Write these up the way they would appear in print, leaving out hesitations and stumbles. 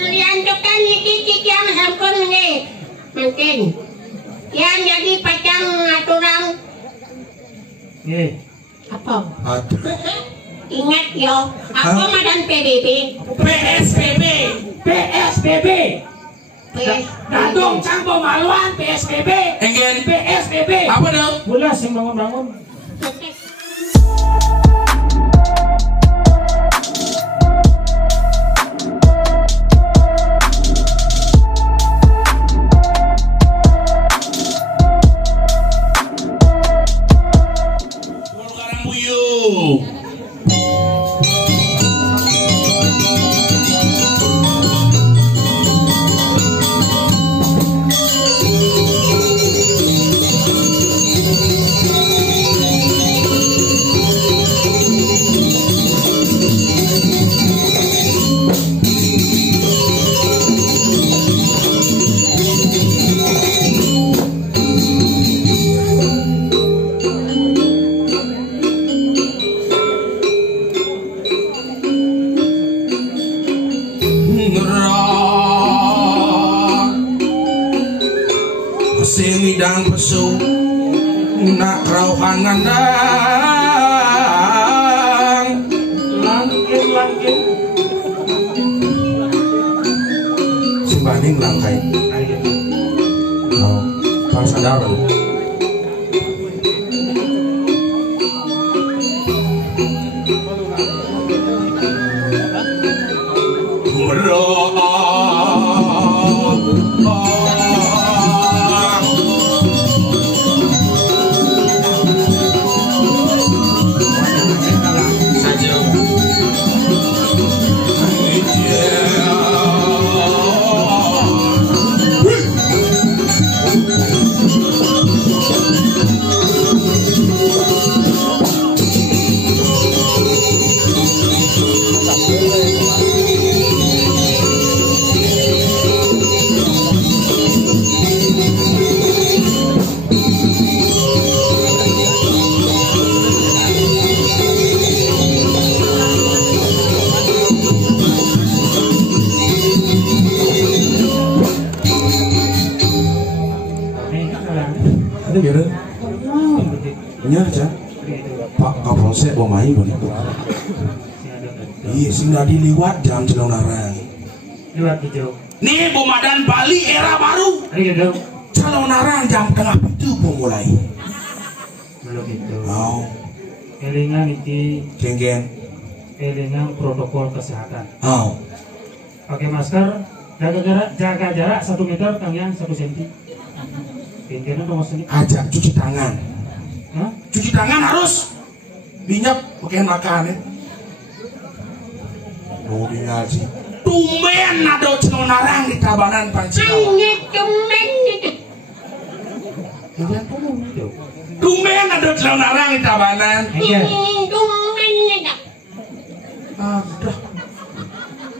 Liantukan niki yang sampun nggih. Mungkin yang jadi pacang aturan. Nggih. Apa? Aduh. Ingat yo, aku madan PBB. PSBB. PSBB. Dadung Campo Maluan PSBB. Enggen PSBB. apa dong? Bulas yang bangun-bangun. Semidang pesu nak rauhan ngandang Langit. Simbanding langkai. Oh, Bang sadar lu. Bener aja. Pak Kapolsek mau main begitu. Iya, sing tadi lewat jam Cilong Narang. Lewat hijau. Nih Bumadan Bali era baru. Ayo dong. Cilong Narang jam tengah itu mau mulai. Belum itu. Oh. Elingan itu. Geng-geng. Elingan protokol kesehatan. Oh. Pakai masker, jaga jarak 1 meter, kalian 1 cm. Pintunya nomor sini. Ajak cuci tangan. Hah? Cuci tangan harus minyak pakai makan ya. Oh di ngaji. Tumben ada Cilong Narang di Tabanan Pancinawa. Tumben ada Cilong Narang di Tabanan. Ada.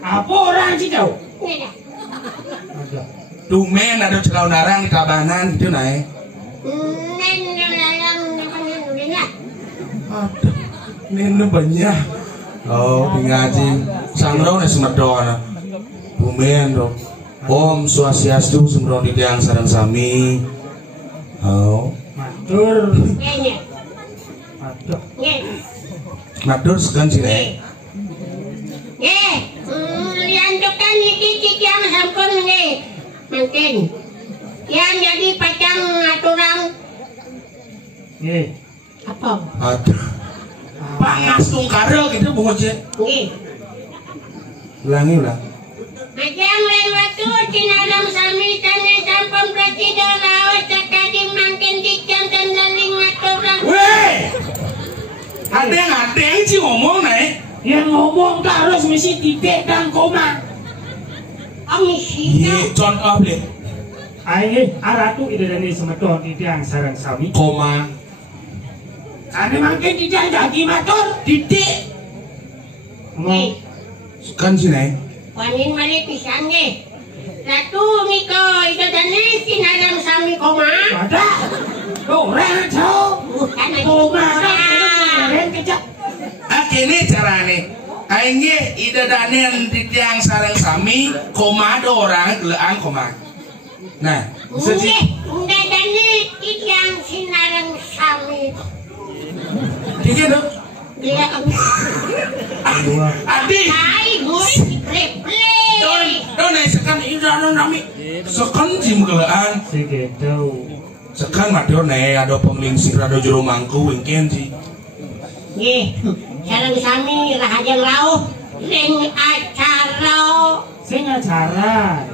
Apa orang Cidau? Ada. Tumben ada Cilong Narang di Tabanan itu naik. Ada. Ini banyak. Oh, di ngaji. Sangro nih semedon. Bumen dong. Om Swastiastu semedon di tiang sarang sami. Oh. Matur. Matur. Matur sekan cine. Liantukan niki yang sampun nggih. Mungkin yang jadi pacang aturan. Nggih. Apa? Ada. Pangas tungkara gitu Bu Ngojek. Nggih. Ulangi ulang. Ajang lewat tu Cinaram sami tani sampun presiden lawas sekadi mangkin dicam dan daling aturan. Weh. Ada yang sih ngomong nih. Yang ngomong harus mesti titik dan koma. Iya. Contoh deh. Ayo, aratu ide dari semedon titik yang sarang sami. Koma. Ane mangkin tidak jadi matur titik. Nggih. Sekan sini. Panin mali pisan nggih. Ratu niko itu dani Cinaram sami koma. Ada. Orang jauh. Bukan Koma. Keren kejap. Ini carane Aing ge idadanen di tiang sareng sami komodo orang leang komad. Nah, seji Udah jadi yang sinarang sami. kieu dong. Dia Adi, hai gue play. don sekan idadanen nami. Sekan jim geulean. Si gitu. Sekan matur ne ado penglingsir ado jero mangku wingkeun ji. Nggih, sareng sami rahajeng rauh ring acara Sing acara.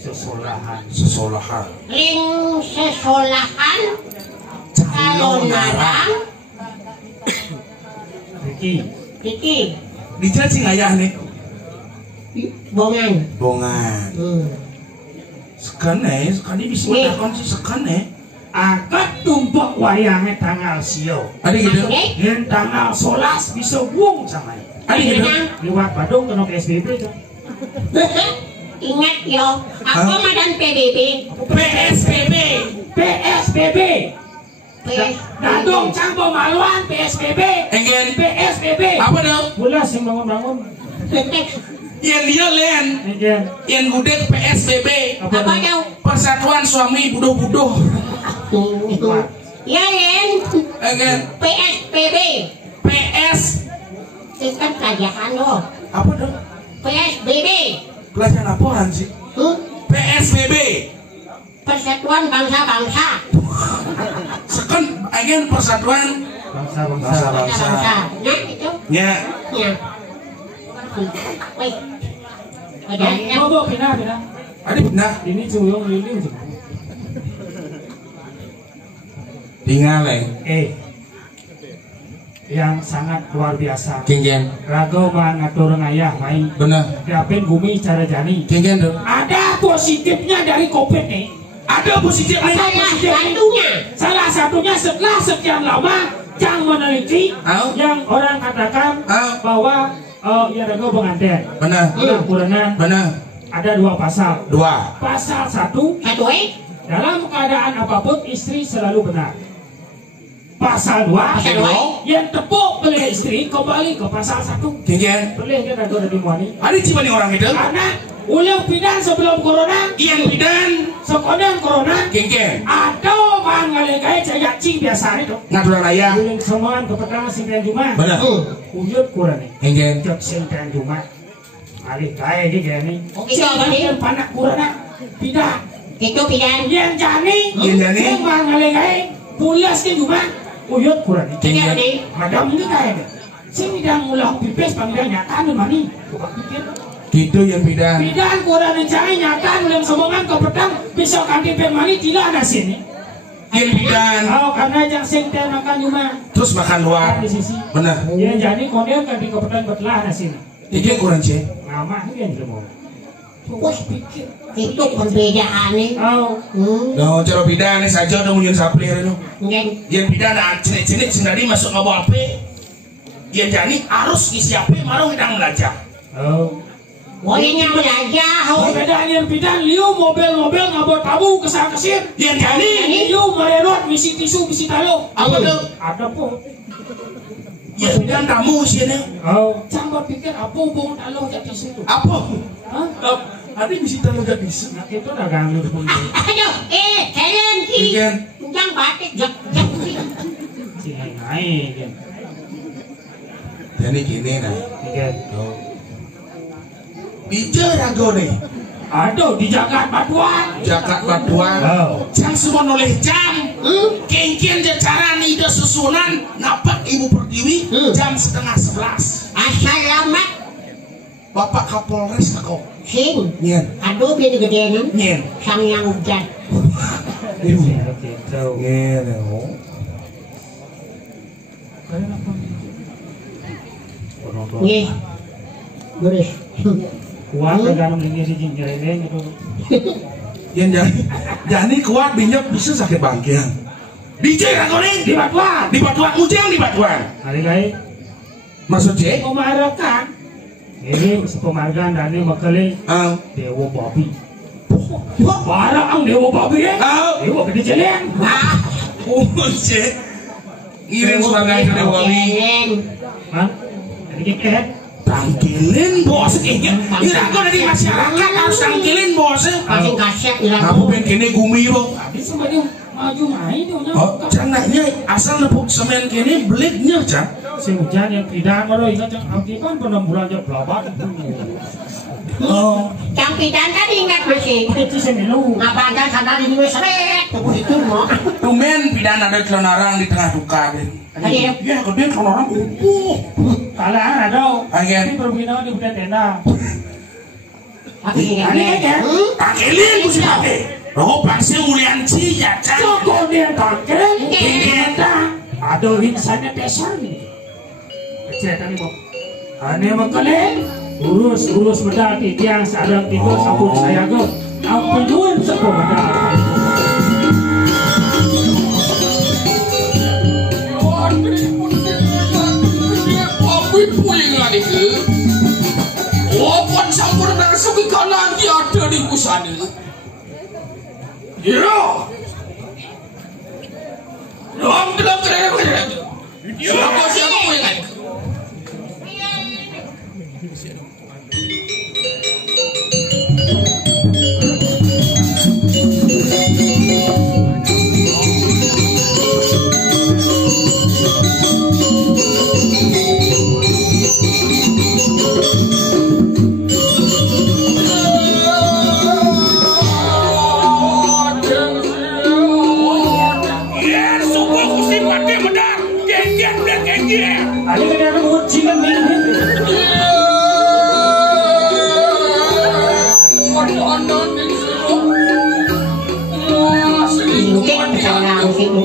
Sesolahan. ring sesolahan calon narang Riki. Kiki Dijal cing ayah nih. bongan. Bongan. Sekan bisa menakon si sekan Akad tumpuk wayangnya tanggal sio. Adi gitu. Yang tanggal 11 bisa wung sama ini. Adi gitu. Liwat Badung kena PSBB tuh. Ingat yo, aku madan PBB. PSBB. PSBB. Dadung Campo Maluan PSBB. Engen. PSBB. Apa dong? Bulas yang bangun-bangun. Yang dia len. Engen. Yang gudeg PSBB. Apa dong? Persatuan Suami Budoh-Budoh. Ya Len, Engen. PSBB. PS. Itu kan kerajaan loh. Apa dong? PSBB. Pelajaran laporan sih. PSBB. Persatuan Bangsa-Bangsa. Sekan engen Persatuan Bangsa-bangsa. Bangsa. Nah itu. Ya. Ya. Wait. Ada Bobo pindah. Adi benar. Ini cuyung lilin. Tinggal yang sangat luar biasa. Kenggen. Rago ngatur ngayah main. Benar. Diapin bumi cara jani. Kenggen dong. Ada positifnya dari COVID nih. Ada positif nih. Salah satunya setelah sekian lama yang meneliti yang orang katakan bahwa ya Rago pengantin. Benar. Kurangnya Benar. ada 2 pasal. 2. Pasal 1 dalam keadaan apapun istri selalu benar. Pasal 2 yang tepuk oleh istri kembali ke pasal 1. Kenggen. Boleh kan Rago dari muani. Ada cuma nih orang itu. Karena ulang pidan sebelum corona, Yang bidan. sekolah corona, Kenggen. atau mangalegai caya cing biasa itu. Ngaturan ayah. Ulang semuaan ke petang singkian Jumat. Benar. Uyut kurang nih. Kenggen. Cek singkian Jumat. Alih kaya di gini. Itu apa nih? Yang panak kurang pidan. Itu pilihan. Yang jani. Yang jani. Yang mangalegai pulas ke Jumat. Uyut kurang nih. Kenggen. Madam ini kaya deh. Sing bidang ulang pipes panggil nyata nih mani. Bukan pikir. Gitu yang bidan. Bidan kurang rencana nyata ulang semongan ke petang besok kanti permani tidak ada sini. Yang bidan. Oh karena yang sing teh makan cuma Terus makan luar. di sisi. Benar. Ya jadi kodel kanti ke petang betelah ada sini. Ini kurang cek. Nama ini yang mau. Wah, itu perbedaannya. Oh, No, cara bidan saja udah munyin saplir itu. Yang bidan cilik-cilik sendiri masuk ke bawah ya jadi harus isi apa marung sedang belajar. oh. Bolehnya belajar. Perbedaan yang bidan liu mobil-mobil ngabot tabu kesal kesir. Yang jadi Liu mererot misi tisu misi talo. apa tuh? Ada po. Ya bidan tamu sini. Oh, jangan pikir apa bong talo jadi situ. Apa? Hah? Ada misi tahu gak bisa. Nah itu dagang itu pun. Aduh, kalian ki. Kenggen. Jangan batik, Sini naik. Jadi gini nah. Tiket. Bicara gue nih. Aduh di Jakarta Batuan. Jakat Batuan. Oh. Jam semua oleh jam. Kengken jacaran ide susunan ngapak Ibu Pertiwi jam 10:30. Assalamat. Bapak Kapolres kok. Sing. Nyen. Aduh, biar gedean. Nyen. Sang yang hujan. Gitu. Nyen. Kalian apa? Nih. Beres. Kuat tergantung dengan si jingkireng gitu. Yang jadi kuat binyak bisa sakit bangkian. DJ Rakoning Di Batuan. di Batuan ujang di Batuan. Hari kali Maksud J? pemarakan. Ini penghargaan dari Makale Dewa Babi. Barang ang Dewa Babi ya. Dewa gede jeleng. Oh J. ngirim sebagai Dewa Wami. Hah? Jadi keket. Tangkilin bos kayaknya. Irago dari masyarakat harus tangkilin bos. Paling kasep Aku irago. pengen gumiro. Habis semuanya maju main tuh. Oh, canaknya asal nepuk semen kini beliknya cak. Si hujan yang tidak kalau ingat yang abdi kan pernah bulan aja pelabat. Oh, Campitan kan ingat masih. Itu semilu. Ngapa aja sadar ini wes seret. Tunggu itu mau. tumen pidana ada celonarang di tengah duka deh. Tadi Ya, gede celonarang. Kalah ada. Agen. Ini perwira di bulan tenda. Tapi Ini kan? Tangkilin ku si Pape. Oh, pasti mulian cia cak. Cukup dia tangkel. Tenda. Aduh, insannya dasar nih. Kecil tadi mau. Aneh mengkalian. Urus bedati tiang sadang tidur sampun saya go. Apa nyuwun sepo bedati. Tapi puingan itu, wapun sampun narasuki kanan ada di pusani. Ya, dalam keren. Siapa puingan itu? Ada yang mau cium ini. mungkin misalnya situ.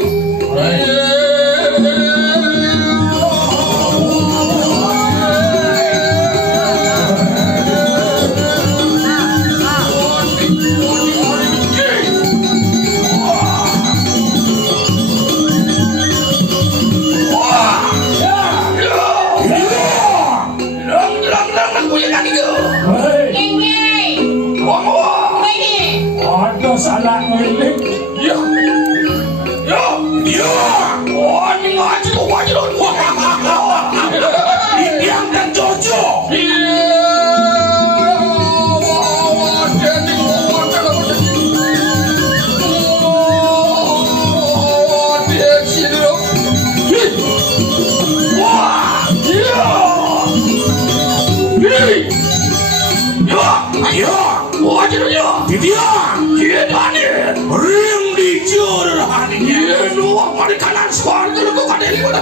Salah ngelik. Ya. Oh, ini ngaji tuh wajib dong. Yang dan Jojo. Ring di jurang ini luar pada kanan sekolah itu ada di mana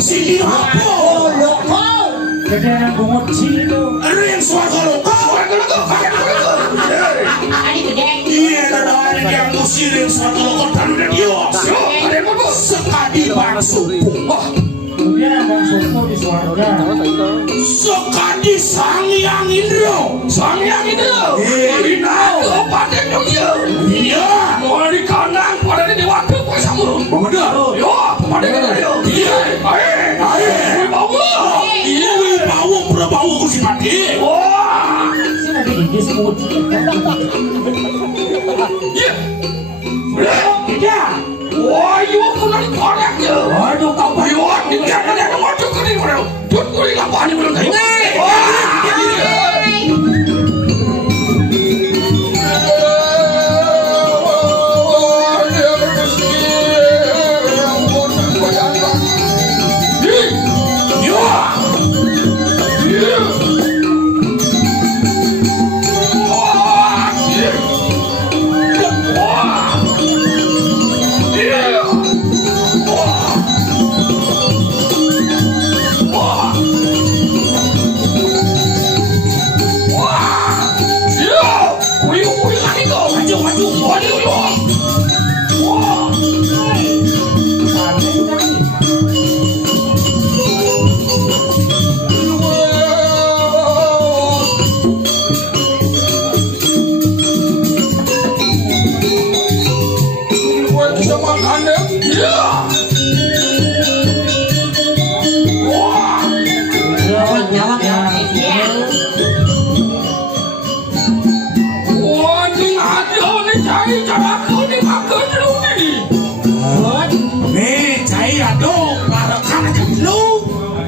sini apa Jadi yang bungut cilu. ring suara Tadi gede. iya ada yang musirin suara lokal dan radio sekali masuk Kemudian bang suku di Suarga. sekali Sangyang Indro Marina pada Jogja. iya Mau di kanan pada di waktu pasamu. pemuda Yo, pada yo. Iya, ayo. Bawa. iya bawa berbawa kursi mati Wah. Sini ada gigi semut. Iya. Tidak. Wah, yo kena dikorek ya. Waduh kau Yo, di sana ada motor kena dikorek. Tut kuli apa ni belum tahu.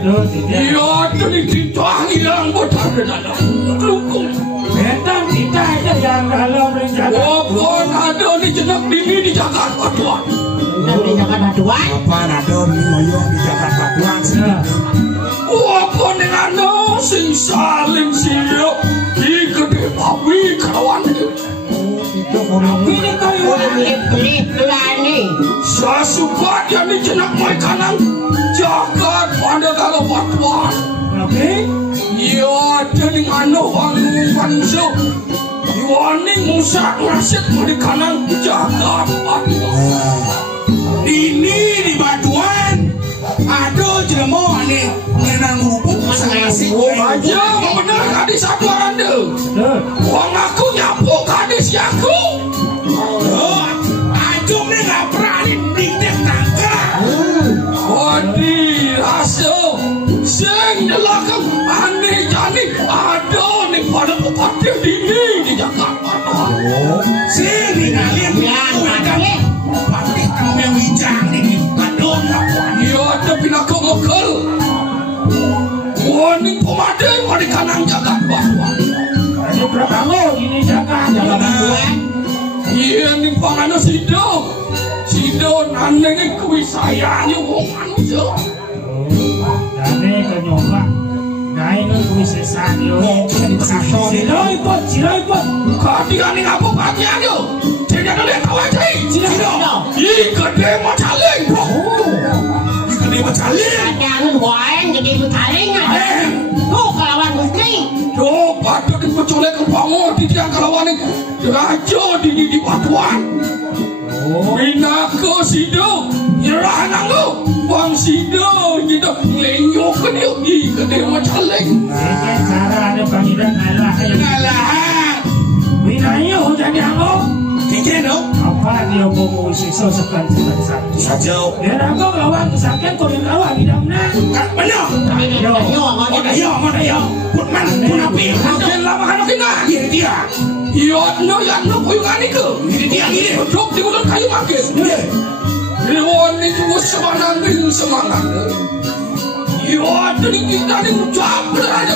Aduh, tidak. Iya, jadi kita hilang bodoh dan lukung. Bentang kita aja yang kalau menjaga. Walaupun ada di jenak dini di Jakarta Tuan. Di Jakarta Tuan. Apa ada moyong di Jakarta Tuan sih? Walaupun dengan no sing saling siap di gede babi kawan. Ini kau beli belani. Saya suka jadi jenak mai kanan jagat pada kalau batuan. Oke. Ya jadi anu wansu. Iwani musa rasit di kanan jagat batuan. Ini di Batuan. Aduh jelemo ane menang rupuk masing-masing. Aja bener kadis satu anda. Tuh. Wong aku nyapu kadis yaku. Aduh ini nggak berani dinding tangga. Odi rasa sing nyelakang aneh jani ada nih pada pokoknya dini di Jakarta. Sini kalian Nanti. pasti kamu yang wijang nih. Aduh Batuan. Iya tapi nak mokal. Wani pemadai pada kanan jagat batuan. Ini berapa ini jaga. Jakarta Tuan. Iya nih panganan sido. Sido aneh nih kui sayangnya wong manusia. Dane ke nyoba. Naik ke kuis sesan yo. Ciro ikut. Kadian nih ngapa bagian yo? Tidak ada yang kawat Ciro. Ih gede macaling. Gede macalin. Kadang waen jadi betaring ada. Tuh kelawan Gusti. Yo patut dipecolek ke bangun di tiang kalawan ini. Raja di batuan. Minako sido. Nyerah nanggo. Bang sido gitu. Lenyo ke dia. Ih gede macaling. Ini cara ada panggilan Allah yang Ngalah. winanya hujan dianggo. Kiki dong. Apa dia mau siksa sekan satu. Saja. Dia anggo lawan kesakit kau lawan tidak menang. Benar. Ini Ayo. Pun man, pun api. Makin lama kan kita. Ini dia. Iya no ya no kuyungan itu. Ini dia ini. Duduk di ulang kayu makin. Iwan itu semangat ini semangat. Iya, jadi kita ini ucap berada.